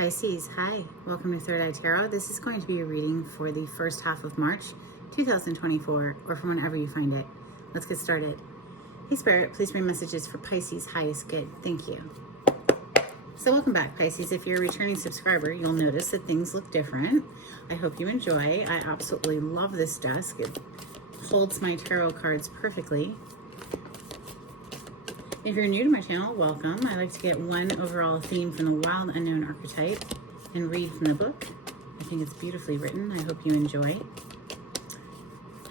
Pisces, hi. Welcome to Third Eye Tarot. This is going to be a reading for the first half of March 2024, or from whenever you find it. Let's get started. Hey Spirit, please bring messages for Pisces' highest good. Thank you. So welcome back, Pisces. If you're a returning subscriber, you'll notice that things look different. I hope you enjoy. I absolutely love this desk. It holds my tarot cards perfectly. If you're new to my channel, welcome. I like to get one overall theme from the wild unknown archetype and read from the book. I think it's beautifully written. I hope you enjoy.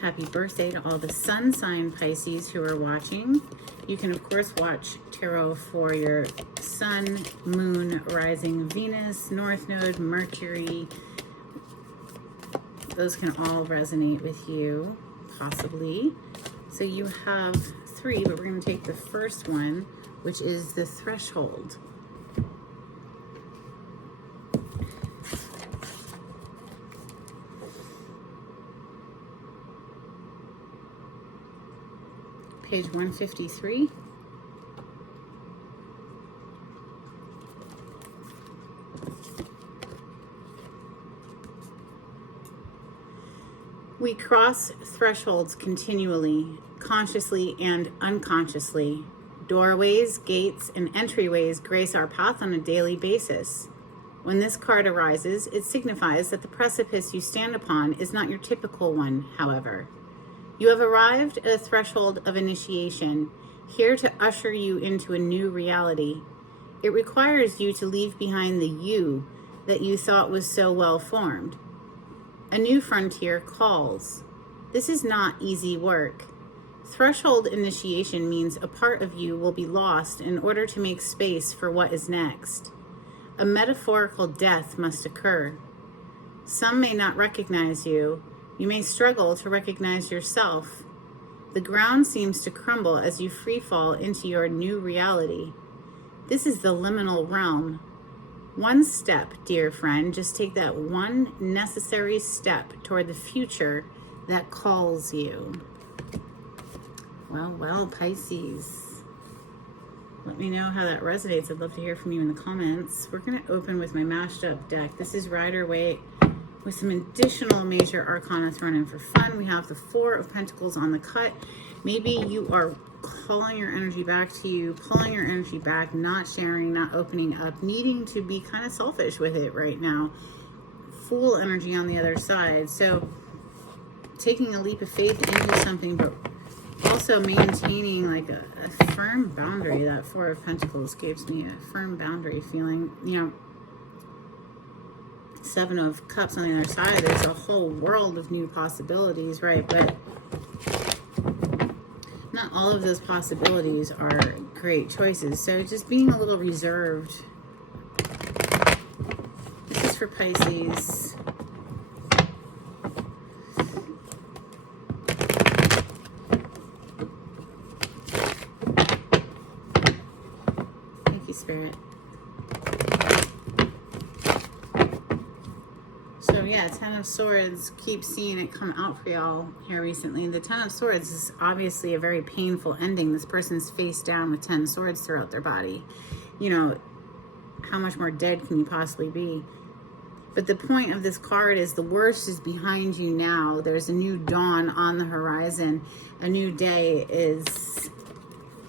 Happy birthday to all the sun sign Pisces who are watching. You can of course watch tarot for your sun, moon, rising Venus, north node, Mercury. Those can all resonate with you, possibly. So you have three, but we're going to take the first one, which is the threshold. Page 153. We cross thresholds continually, consciously and unconsciously. Doorways, gates, and entryways grace our path on a daily basis. When this card arises, it signifies that the precipice you stand upon is not your typical one, however. You have arrived at a threshold of initiation, here to usher you into a new reality. It requires you to leave behind the you that you thought was so well formed. A new frontier calls. This is not easy work. Threshold initiation means a part of you will be lost in order to make space for what is next. A metaphorical death must occur. Some may not recognize you. You may struggle to recognize yourself. The ground seems to crumble as you free fall into your new reality. This is the liminal realm. One step, dear friend, just take that one necessary step toward the future that calls you. Well, Pisces. Let me know how that resonates. I'd love to hear from you in the comments. We're going to open with my mashed up deck. This is Rider-Waite with some additional major arcana thrown in for fun. We have the Four of Pentacles on the cut. Maybe you are calling your energy back to you, pulling your energy back, not sharing, not opening up, needing to be kind of selfish with it right now. Fool energy on the other side. So taking a leap of faith into something, but also maintaining like a firm boundary. That Four of Pentacles gives me a firm boundary feeling. You know, Seven of Cups on the other side, there's a whole world of new possibilities, right? But not all of those possibilities are great choices. So just being a little reserved. This is for Pisces. Thank you, Spirit. So yeah, Ten of Swords, keep seeing it come out for y'all here recently. The Ten of Swords is obviously a very painful ending. This person's face down with 10 swords throughout their body. You know, how much more dead can you possibly be? But the point of this card is the worst is behind you now. There's a new dawn on the horizon. A new day is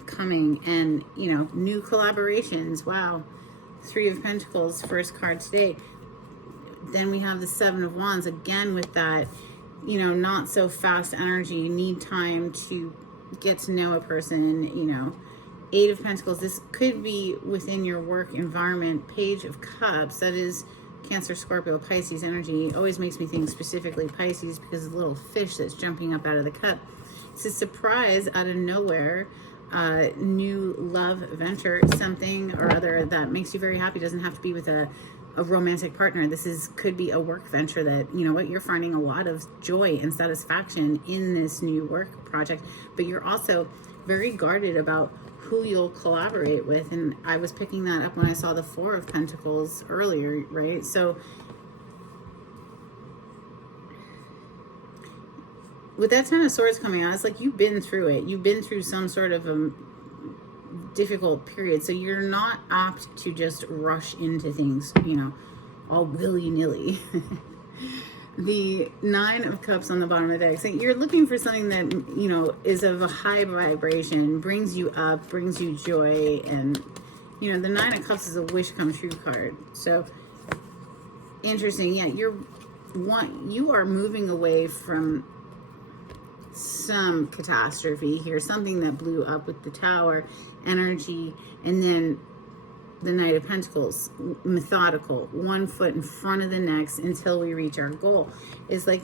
coming, and, you know, new collaborations. Wow. Three of Pentacles, first card today. Then we have the Seven of Wands again with that, you know, not so fast energy. You need time to get to know a person, you know. Eight of Pentacles, this could be within your work environment. Page of Cups, that is Cancer, Scorpio, Pisces energy. Always makes me think specifically Pisces because of the little fish that's jumping up out of the cup. It's a surprise out of nowhere. New love venture, something or other that makes you very happy. Doesn't have to be with a romantic partner. This could be a work venture that, you know what, you're finding a lot of joy and satisfaction in this new work project, but you're also very guarded about who you'll collaborate with. And I was picking that up when I saw the Four of Pentacles earlier, right? So with that Ten of Swords coming out, it's like you've been through it. You've been through some sort of difficult period. So you're not apt to just rush into things, all willy-nilly. The Nine of Cups on the bottom of the deck. So you're looking for something that, is of a high vibration, brings you up, brings you joy. And, the Nine of Cups is a wish come true card. So interesting. Yeah, you are moving away from some catastrophe here, something that blew up with the Tower energy, and then the Knight of Pentacles, methodical, one foot in front of the next until we reach our goal. It's like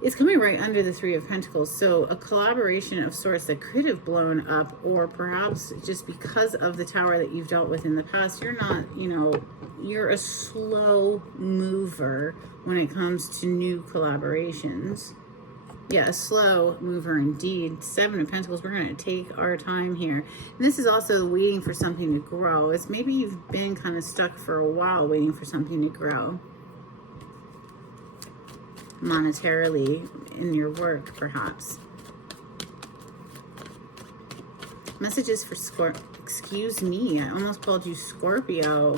it's coming right under the Three of Pentacles. So a collaboration of sorts that could have blown up, or perhaps just because of the Tower that you've dealt with in the past, you're not, you're a slow mover when it comes to new collaborations. Yeah, a slow mover indeed. Seven of Pentacles, we're going to take our time here. And this is also waiting for something to grow. It's maybe you've been kind of stuck for a while waiting for something to grow. Monetarily, in your work, perhaps. Messages for Scorpio. Excuse me, I almost called you Scorpio.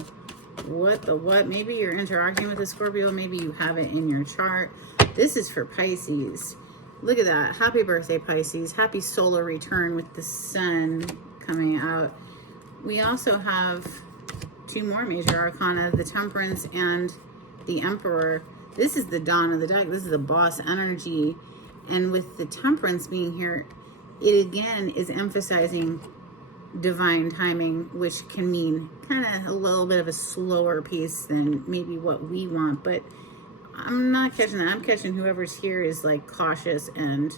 What the what? Maybe you're interacting with a Scorpio. Maybe you have it in your chart. This is for Pisces. Look at that. Happy birthday, Pisces. Happy solar return with the sun coming out. We also have two more major arcana, the Temperance and the Emperor. This is the dawn of the deck. This is the boss energy. And with the Temperance being here, it again is emphasizing divine timing, which can mean kind of a little bit of a slower pace than maybe what we want. But I'm not catching that. I'm catching whoever's here is like cautious and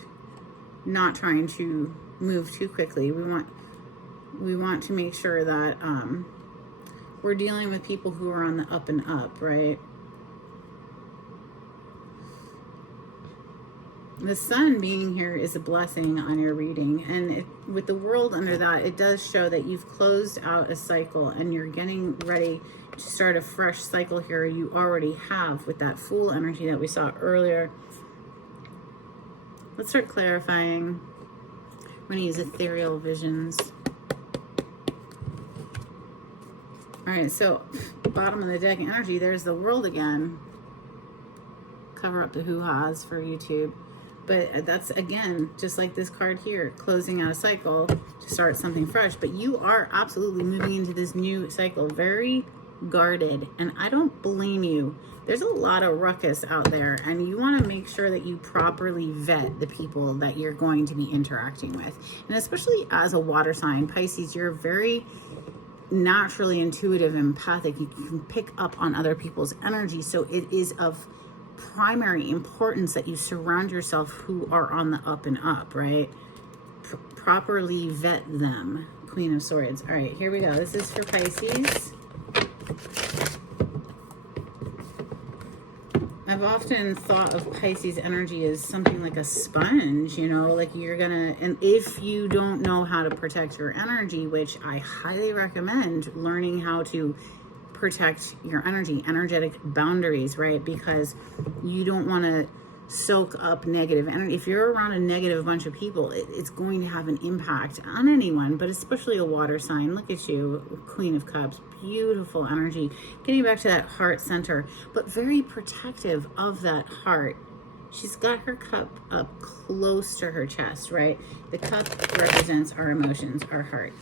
not trying to move too quickly. We want to make sure that we're dealing with people who are on the up and up, right? The sun being here is a blessing on your reading, and with the world under that, it does show that you've closed out a cycle and you're getting ready to start a fresh cycle here. You already have with that Fool energy that we saw earlier. Let's start clarifying. I'm going to use ethereal visions. All right, so bottom of the deck energy, there's the world again. Cover up the hoo-has for YouTube. But that's, again, just like this card here, closing out a cycle to start something fresh. But you are absolutely moving into this new cycle, very guarded. And I don't blame you. There's a lot of ruckus out there, and you want to make sure that you properly vet the people that you're going to be interacting with. And especially as a water sign, Pisces, you're very naturally intuitive, empathic. You can pick up on other people's energy. So it is of primary importance that you surround yourself who are on the up and up, right? Properly vet them. Queen of Swords. All right, here we go. This is for Pisces. I've often thought of Pisces energy as something like a sponge, like you're gonna, and if you don't know how to protect your energy, which I highly recommend learning how to protect your energetic boundaries, right? Because you don't want to soak up negative energy. If you're around a negative bunch of people, it's going to have an impact on anyone, but especially a water sign. Look at you, Queen of Cups, beautiful energy, getting back to that heart center, but very protective of that heart. She's got her cup up close to her chest, right? The cup represents our emotions, our heart.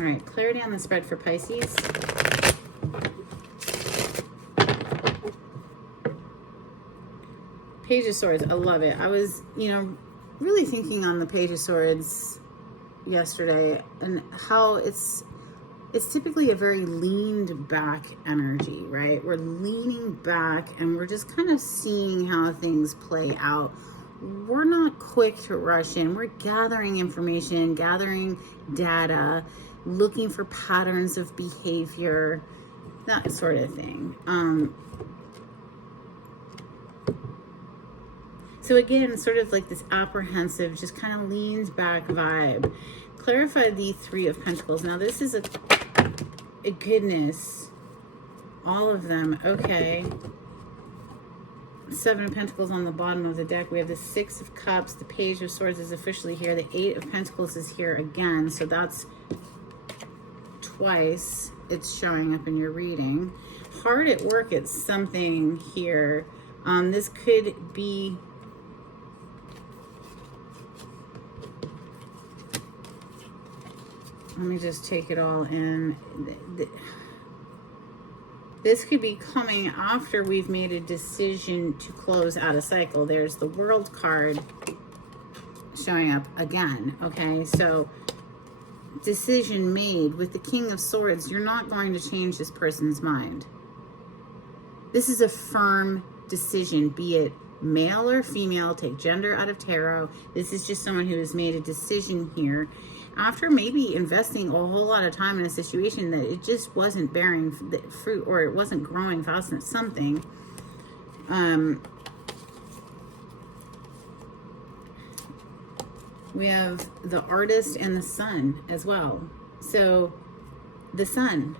All right, clarity on the spread for Pisces. Page of Swords, I love it. I was, really thinking on the Page of Swords yesterday and how it's typically a very leaned back energy, right? We're leaning back and we're just kind of seeing how things play out. We're not quick to rush in. We're gathering information, gathering data, looking for patterns of behavior, that sort of thing. So again, sort of like this apprehensive, just kind of leans back vibe. Clarify the Three of Pentacles. Now this is a goodness. All of them. Okay. Seven of Pentacles on the bottom of the deck. We have the Six of Cups. The Page of Swords is officially here. The Eight of Pentacles is here again. So that's twice it's showing up in your reading. Hard at work at something here. This could be... Let me just take it all in. This could be coming after we've made a decision to close out a cycle. There's the World card showing up again, okay? So, decision made. With the King of Swords, you're not going to change this person's mind. This is a firm decision, be it male or female, take gender out of tarot. This is just someone who has made a decision here after maybe investing a whole lot of time in a situation that it just wasn't bearing fruit, or it wasn't growing fast enough, something. We have the Artist and the Sun as well. So the Sun,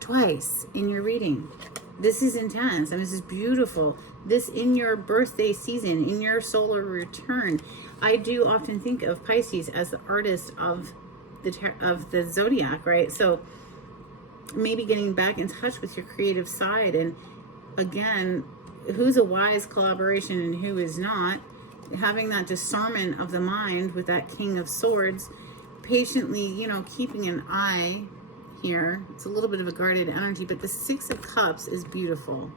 twice in your reading. This is intense. I mean, this is beautiful. This in your birthday season, in your solar return. I do often think of Pisces as the artist of the zodiac, right? So maybe getting back in touch with your creative side. And again, who's a wise collaboration and who is not. Having that discernment of the mind with that King of Swords. Patiently, you know, keeping an eye here. It's a little bit of a guarded energy, but the Six of Cups is beautiful.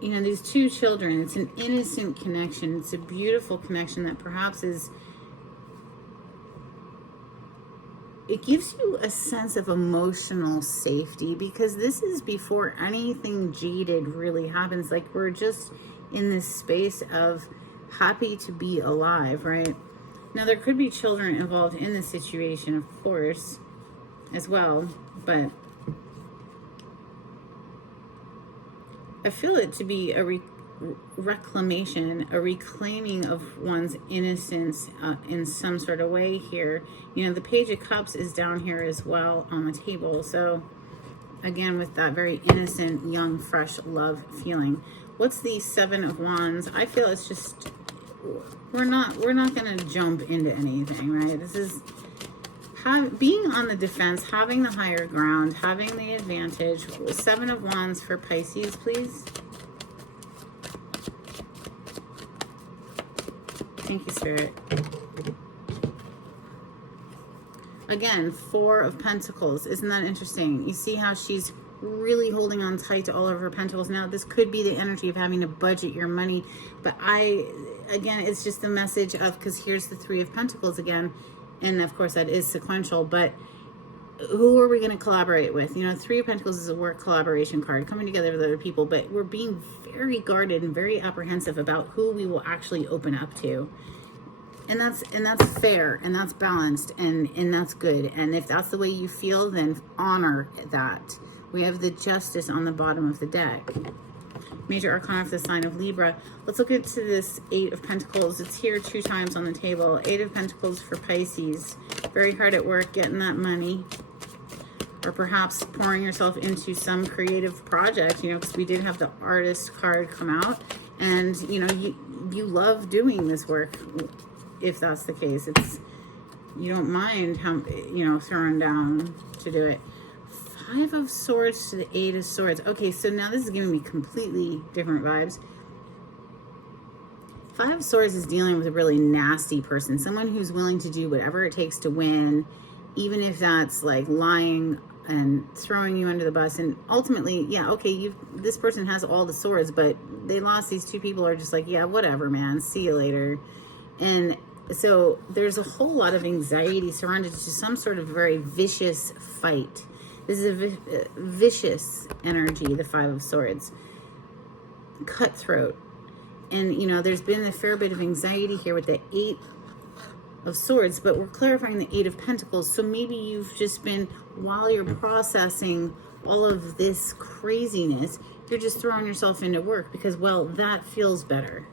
You know, these two children, it's an innocent connection. It's a beautiful connection that perhaps is, it gives you a sense of emotional safety, because this is before anything jaded really happens. Like, we're just in this space of happy to be alive, right? Now, there could be children involved in this situation, of course, as well, but I feel it to be a reclamation, a reclaiming of one's innocence in some sort of way here. You know, the Page of Cups is down here as well on the table. So again, with that very innocent, young, fresh love feeling. What's the Seven of Wands? I feel it's just, we're not going to jump into anything, right? This is being on the defense, having the higher ground, having the advantage. Seven of Wands for Pisces, please. Thank you, Spirit. Again, Four of Pentacles. Isn't that interesting? You see how she's really holding on tight to all of her pentacles. Now, this could be the energy of having to budget your money, but again, it's just the message of, because here's the Three of Pentacles again. And of course that is sequential, but who are we going to collaborate with? You know, Three of Pentacles is a work collaboration card, coming together with other people, but we're being very guarded and very apprehensive about who we will actually open up to. And that's fair, and that's balanced, and that's good. And if that's the way you feel, then honor that. We have the Justice on the bottom of the deck. Major Arcana for the sign of Libra. Let's look into this Eight of Pentacles. It's here 2 times on the table. Eight of Pentacles for Pisces. Very hard at work getting that money. Or perhaps pouring yourself into some creative project, you know, because we did have the Artist card come out. And, you know, you love doing this work, if that's the case. You don't mind how, you know, throwing down to do it. Five of Swords to the Eight of Swords. Okay, so now this is giving me completely different vibes. Five of Swords is dealing with a really nasty person. Someone who's willing to do whatever it takes to win, even if that's like lying and throwing you under the bus. And ultimately, yeah, okay, this person has all the swords, but they lost. These two people are just like, yeah, whatever, man. See you later. And so there's a whole lot of anxiety surrounded to some sort of very vicious fight. This is a vicious energy, the Five of Swords. Cutthroat. And, you know, there's been a fair bit of anxiety here with the Eight of Swords, but we're clarifying the Eight of Pentacles. So maybe you've just been, while you're processing all of this craziness, you're just throwing yourself into work because, well, that feels better.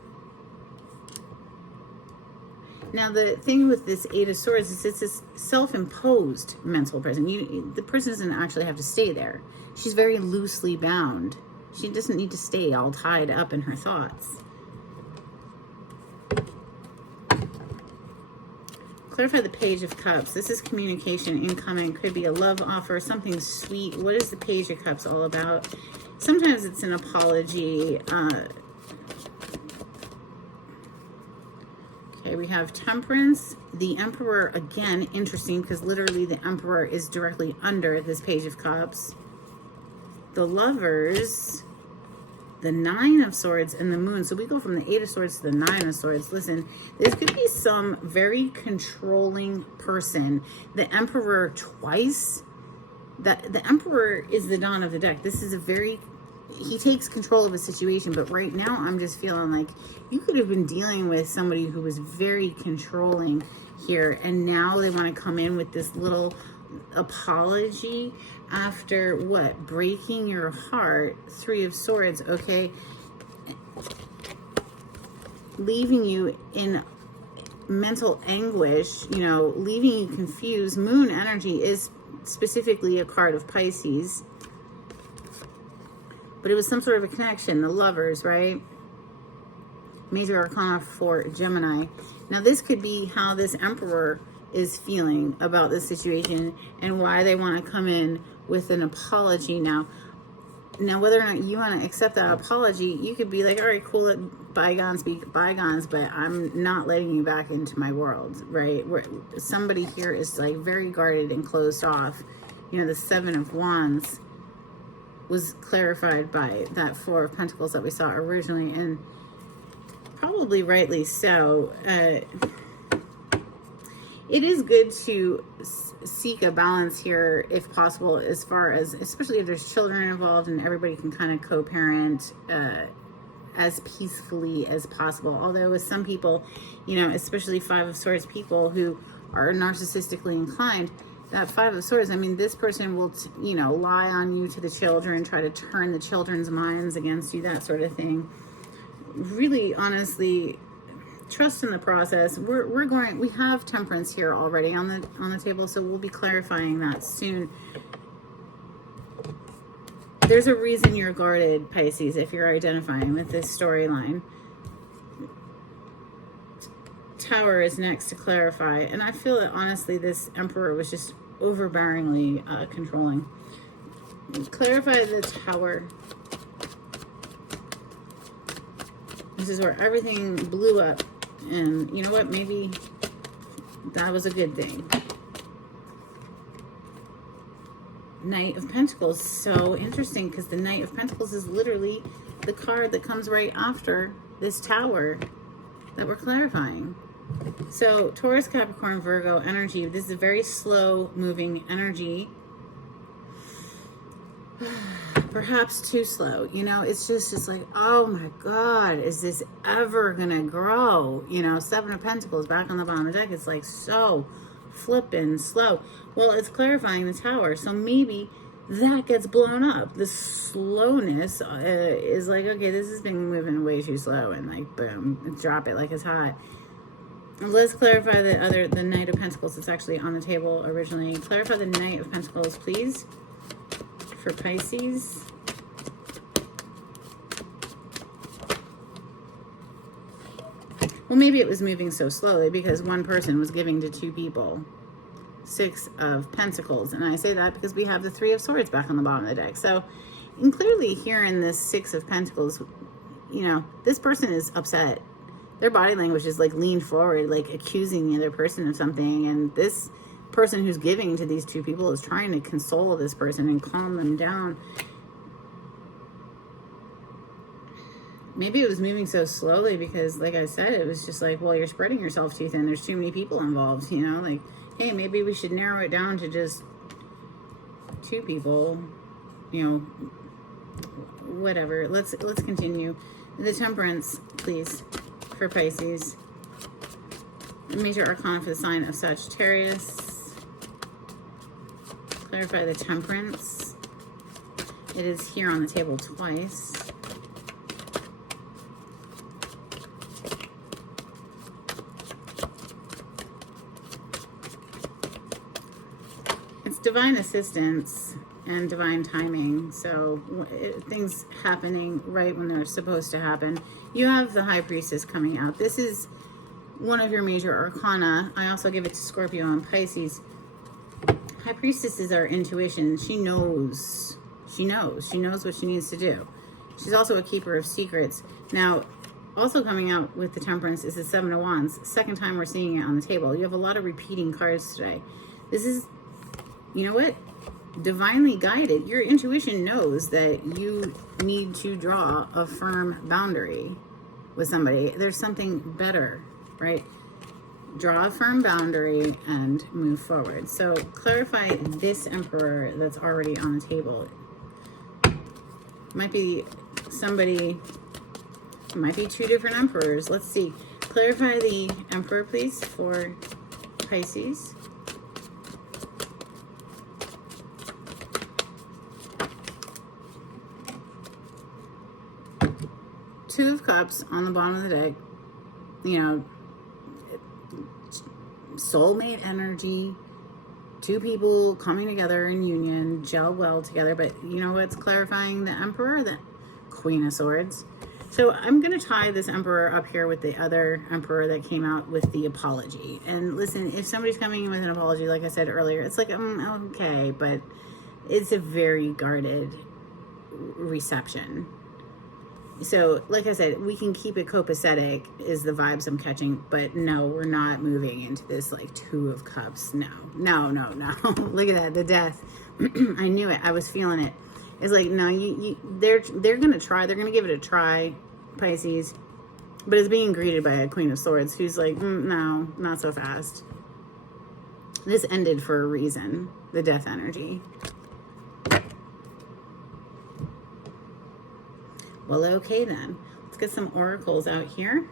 Now, the thing with this Eight of Swords is it's this self-imposed mental prison. The person doesn't actually have to stay there. She's very loosely bound. She doesn't need to stay all tied up in her thoughts. Clarify the Page of Cups. This is communication incoming. Could be a love offer, something sweet. What is the Page of Cups all about? Sometimes it's an apology. Okay, we have Temperance. The Emperor, again, interesting, because literally the Emperor is directly under this Page of Cups. The Lovers, the Nine of Swords, and the Moon. So we go from the Eight of Swords to the Nine of Swords. Listen, this could be some very controlling person. The Emperor twice. The Emperor is the Dawn of the deck. This is a very... He takes control of a situation, but right now I'm just feeling like you could have been dealing with somebody who was very controlling here, and now they want to come in with this little apology after what? Breaking your heart. Three of Swords, okay? Leaving you in mental anguish, you know, leaving you confused. Moon energy is specifically a card of Pisces. But it was some sort of a connection. The Lovers, right? Major Arcana for Gemini. Now, this could be how this Emperor is feeling about this situation and why they want to come in with an apology now. Now, whether or not you want to accept that apology, you could be like, all right, cool, let bygones be bygones, but I'm not letting you back into my world, right? Where somebody here is like very guarded and closed off. You know, the Seven of Wands was clarified by that Four of Pentacles that we saw originally, and probably rightly so. It is good to seek a balance here if possible, as far as, especially if there's children involved and everybody can kind of co-parent as peacefully as possible. Although with some people, you know, especially Five of Swords people who are narcissistically inclined, that Five of Swords, I mean, this person will, you know, lie on you to the children, try to turn the children's minds against you, that sort of thing. Really, honestly, trust in the process. We have Temperance here already on the table, so we'll be clarifying that soon. There's a reason you're guarded, Pisces, if you're identifying with this storyline. Tower is next to clarify, and I feel that honestly this Emperor was just overbearingly controlling. Clarify the Tower. This is where everything blew up, and you know what, maybe that was a good thing. Knight of Pentacles, so interesting, because the Knight of Pentacles is literally the card that comes right after this Tower that we're clarifying. So Taurus, Capricorn, Virgo energy. This is a very slow moving energy. Perhaps too slow. You know, it's just like, oh my God, is this ever gonna grow? You know, Seven of Pentacles back on the bottom of the deck. It's like so flippin' slow. Well, it's clarifying the Tower, so maybe that gets blown up. The slowness is like, okay, this has been moving way too slow, and like boom, drop it like it's hot. Let's clarify the Knight of Pentacles that's actually on the table originally. Clarify the Knight of Pentacles, please, for Pisces. Well, maybe it was moving so slowly because one person was giving to two people. Six of Pentacles. And I say that because we have the Three of Swords back on the bottom of the deck. So, and clearly here in this Six of Pentacles, you know, this person is upset. Their body language is like leaned forward, like accusing the other person of something. And this person who's giving to these two people is trying to console this person and calm them down. Maybe it was moving so slowly because, like I said, it was just like, well, you're spreading yourself too thin. There's too many people involved, you know? Like, hey, maybe we should narrow it down to just two people, you know, whatever. Let's continue. The Temperance, please, for Pisces. Major Arcana for the sign of Sagittarius. Clarify the Temperance. It is here on the table twice. It's divine assistance. and divine timing. So things happening right when they're supposed to happen. You have the High Priestess coming out. This is one of your major arcana. I also give it to Scorpio and Pisces. High Priestess is our intuition. She knows what she needs to do. She's also a keeper of secrets. Now, also coming out with the Temperance is the Seven of Wands. Second time we're seeing it on the table. You have a lot of repeating cards today. This is, you know what? Divinely guided. Your intuition knows that you need to draw a firm boundary with somebody. There's something better, right? Draw a firm boundary and move forward. So clarify this Emperor that's already on the table. Might be somebody, might be two different emperors. Let's see. Clarify the Emperor, please, for Pisces. Two of Cups on the bottom of the deck. You know, soulmate energy. Two people coming together in union, gel well together. But you know what's clarifying the Emperor? The Queen of Swords. So I'm going to tie this Emperor up here with the other Emperor that came out with the apology. And listen, if somebody's coming in with an apology, like I said earlier, it's like, okay, but it's a very guarded reception. So, like I said, we can keep it copacetic is the vibes I'm catching, but no, we're not moving into this like Two of Cups. No. Look at that, the Death. I knew it. I was feeling it. It's like, no, they're gonna try. They're gonna give it a try, Pisces, but it's being greeted by a Queen of Swords who's like, no, not so fast. This ended for a reason. The Death energy. Well, okay then. Let's get some oracles out here.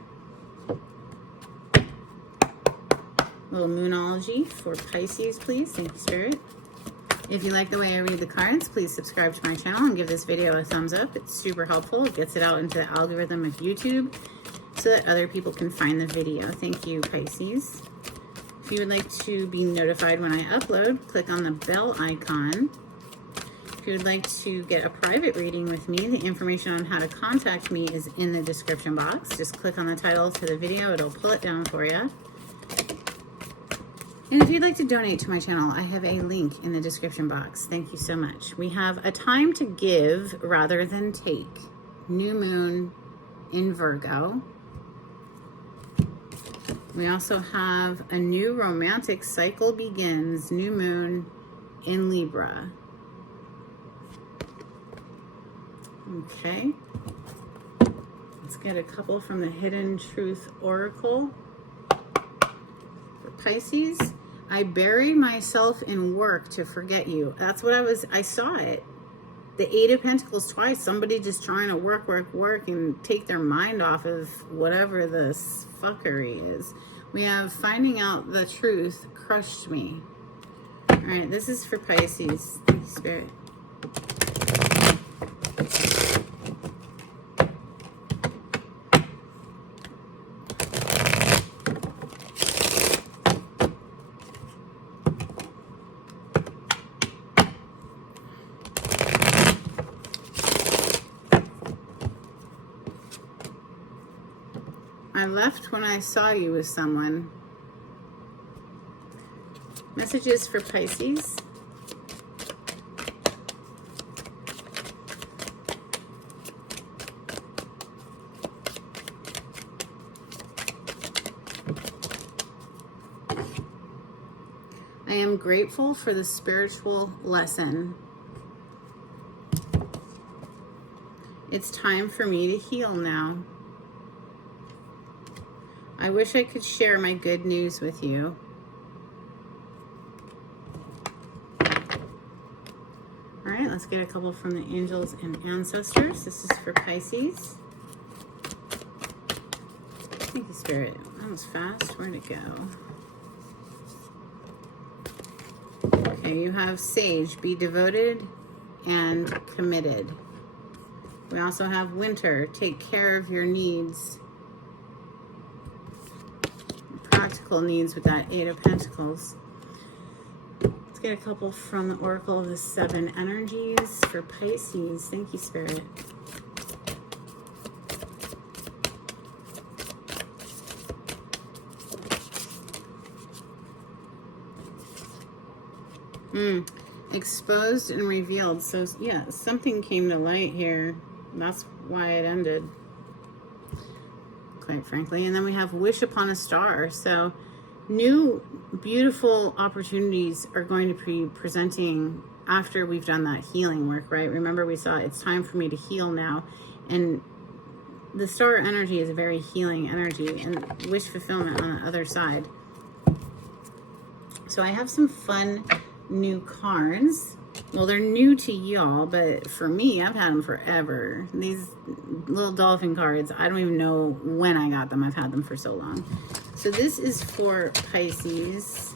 Little moonology for Pisces, please. Thank you, Spirit. If you like the way I read the cards, please subscribe to my channel and give this video a thumbs up. It's super helpful. It gets it out into the algorithm of YouTube so that other people can find the video. Thank you, Pisces. If you would like to be notified when I upload, click on the bell icon. If you would like to get a private reading with me, the information on how to contact me is in the description box. Just click on the title to the video. It'll pull it down for you. And if you'd like to donate to my channel, I have a link in the description box. Thank you so much. We have a time to give rather than take. New moon in Virgo. We also have a new romantic cycle begins. New moon in Libra. Okay, let's get a couple from the Hidden Truth Oracle. For Pisces, I bury myself in work to forget you. That's what I saw it. The Eight of Pentacles twice. Somebody just trying to work and take their mind off of whatever this fuckery is. We have finding out the truth crushed me. All right, this is for Pisces. Thank you, Spirit. I left when I saw you with someone. Messages for Pisces. I am grateful for the spiritual lesson. It's time for me to heal now. I wish I could share my good news with you. All right, let's get a couple from the angels and ancestors. This is for Pisces. Thank you, Spirit. That was fast. Where'd it go? Okay, you have Sage. Be devoted and committed. We also have Winter. Take care of your needs. Practical needs with that Eight of Pentacles. Let's get a couple from the Oracle of the Seven Energies for Pisces. Thank you, Spirit. Exposed and revealed. So yeah, something came to light here. That's why it ended, quite frankly. And then we have Wish Upon a Star. So new beautiful opportunities are going to be presenting after we've done that healing work, right? Remember, we saw it's time for me to heal now. And the star energy is a very healing energy, and wish fulfillment on the other side. So I have some fun new cards. Well, they're new to y'all, but for me, I've had them forever. These little dolphin cards, I don't even know when I got them. I've had them for so long. So this is for Pisces.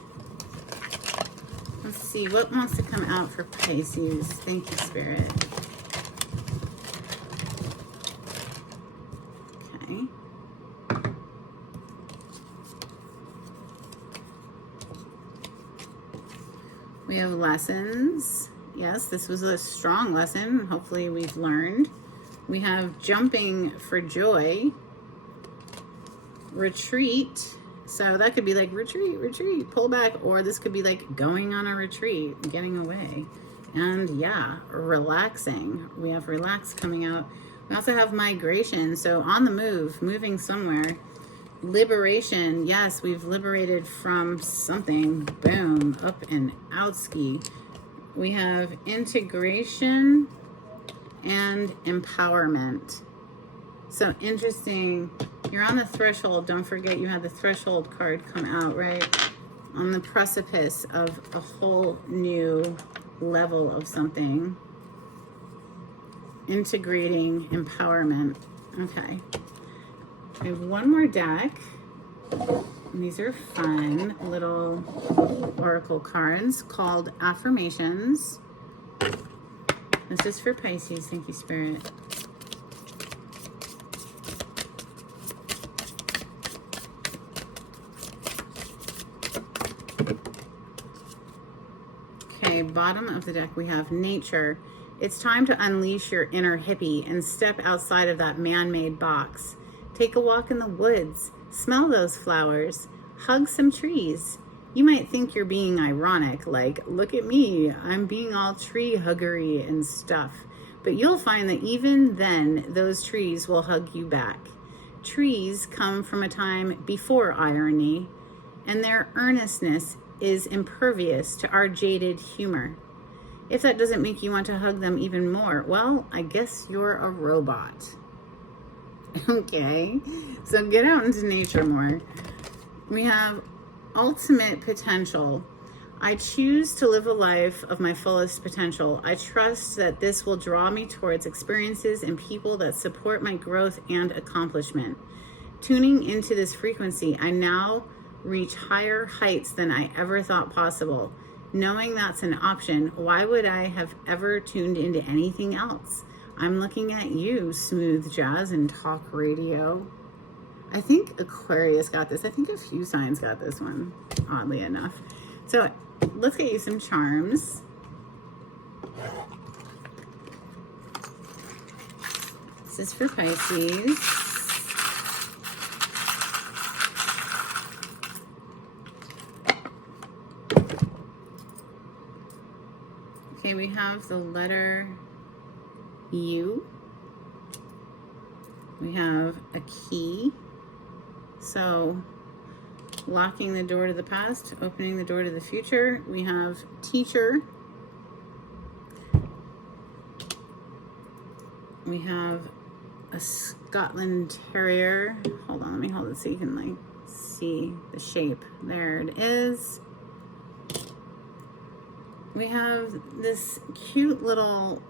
Let's see, what wants to come out for Pisces? Thank you, Spirit. Okay. We have lessons. Yes, this was a strong lesson. Hopefully we've learned. We have jumping for joy. Retreat. So that could be like retreat, retreat, pull back. Or this could be like going on a retreat, getting away. And yeah, relaxing. We have relax coming out. We also have migration. So on the move, moving somewhere. Liberation. Yes, we've liberated from something. Boom, up and out ski. We have integration and empowerment. So interesting. You're on the threshold. Don't forget you had the threshold card come out, right? On the precipice of a whole new level of something. Integrating empowerment. Okay. I have one more deck. And these are fun little oracle cards called affirmations. This is for Pisces. Thank you, Spirit. Okay, bottom of the deck we have nature. It's time to unleash your inner hippie and step outside of that man-made box. Take a walk in the woods. Smell those flowers. Hug some trees. You might think you're being ironic, like, look at me, I'm being all tree huggery and stuff. But you'll find that even then, those trees will hug you back. Trees come from a time before irony, and their earnestness is impervious to our jaded humor. If that doesn't make you want to hug them even more, well, I guess you're a robot. Okay, so get out into nature more. We have ultimate potential. I choose to live a life of my fullest potential. I trust that this will draw me towards experiences and people that support my growth and accomplishment. Tuning into this frequency, I now reach higher heights than I ever thought possible. Knowing that's an option, why would I have ever tuned into anything else? I'm looking at you, smooth jazz and talk radio. I think Aquarius got this. I think a few signs got this one, oddly enough. So let's get you some charms. This is for Pisces. Okay, we have the letter U. We have a key. So locking the door to the past, opening the door to the future. We have teacher. We have a Scotland Terrier. Hold on, let me hold it so you can like see the shape. There it is. We have this cute little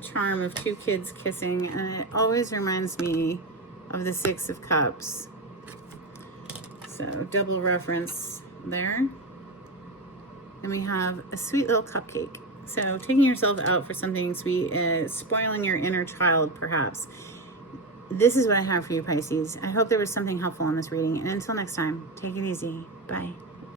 charm of two kids kissing, and it always reminds me of the Six of Cups. So double reference there. And we have a sweet little cupcake. So taking yourself out for something sweet, spoiling your inner child perhaps. This is what I have for you, Pisces. I hope there was something helpful in this reading. And until next time, take it easy. Bye.